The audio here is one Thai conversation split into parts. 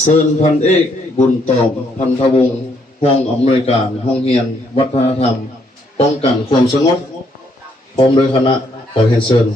เชิญพันเอกบุญตอบพันธวงศ์ห้องอำนวยการห้องเรียนวัฒนธรรมป้องกันความสงบพร้อมโดยคณะขอเรียนเชิญ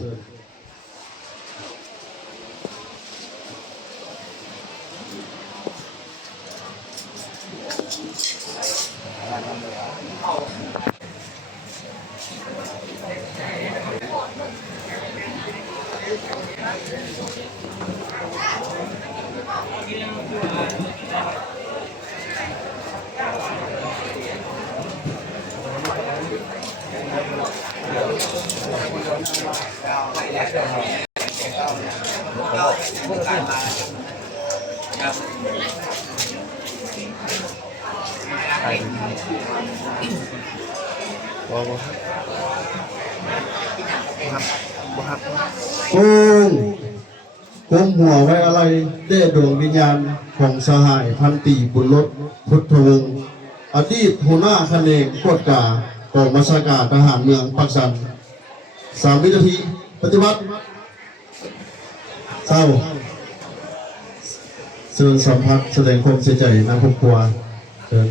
ก้มหัวไว้อะไรแด่ดวงวิญญาณของสหายพันตีบุญรถพุทธวงศ์อดีตหัวหน้าคณะกวดกากองบัญชาการทหารเมืองปักสัน3 วินาทีปฏิบัติเศร้าเชิญสัมผัสแสดงความเสียใจในครอบครัวเชิญ